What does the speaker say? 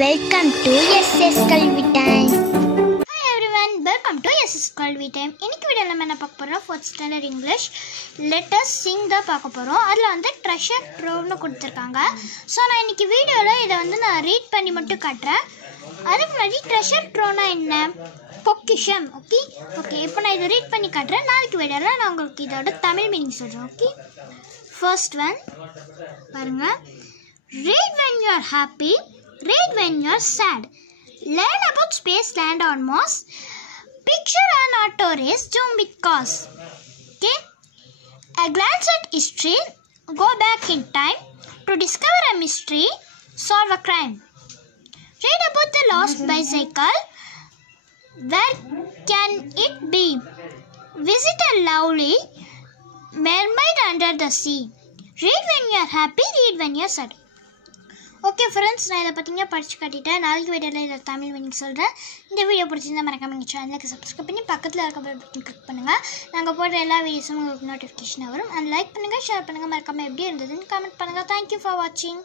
Welcome to SS Kalvi Time. Hi everyone, welcome to SS Kalvi Time. இன்னைக்கு வீடியோல நம்ம என்ன பார்க்க போறோம்? 4th standard English. Let us sing the பார்க்க போறோம். அதுல வந்து treasure trove-னு கொடுத்திருக்காங்க. சோ நான் இன்னைக்கு வீடியோல இத வந்து நான் ரீட் பண்ணி மட்டும் காட்றேன். அதுக்கு முன்னாடி treasure trove-னா என்ன? பொக்கிஷம். ஓகே இப்போ நான் இத ரீட் பண்ணி காட்றேன். நாளைக்கு வீடியோல நான் உங்களுக்கு இதோட தமிழ் மீனிங் சொல்றேன். ஓகே First one பாருங்க. Read when you are happy, read when you are sad. Learn about space, land on Mars. Picture an auto race, zoom with cars. Okay? A glance at history, go back in time to discover a mystery, solve a crime. Read about the lost bicycle. Where can it be? Visit a lovely mermaid under the sea. Read when you are happy, read when you are sad. Okay friends, நான் இதை பார்த்தீங்கன்னா படித்து காட்டிட்டேன். நாளைக்கு வீடியோவில் இதை Tamil meaning சொல்கிறேன். இந்த video பிடிச்சிருந்தா மறக்காம எங்கள் சேனலுக்கு சப்ஸ்கிரைப் பண்ணி பக்கத்தில் இருக்க பெல் பட்டன் கிளிக் பண்ணுங்கள். நாங்கள் போடுற எல்லா வீடியோஸும் உங்களுக்கு நோட்டிஃபிகேஷன் வரும். அண்ட் லைக் பண்ணுங்கள், ஷேர் பண்ணுங்கள், மறக்காமல் எப்படி இருந்ததுன்னு கமெண்ட் பண்ணுங்கள். தேங்க்யூ ஃபார் வாட்சிங்.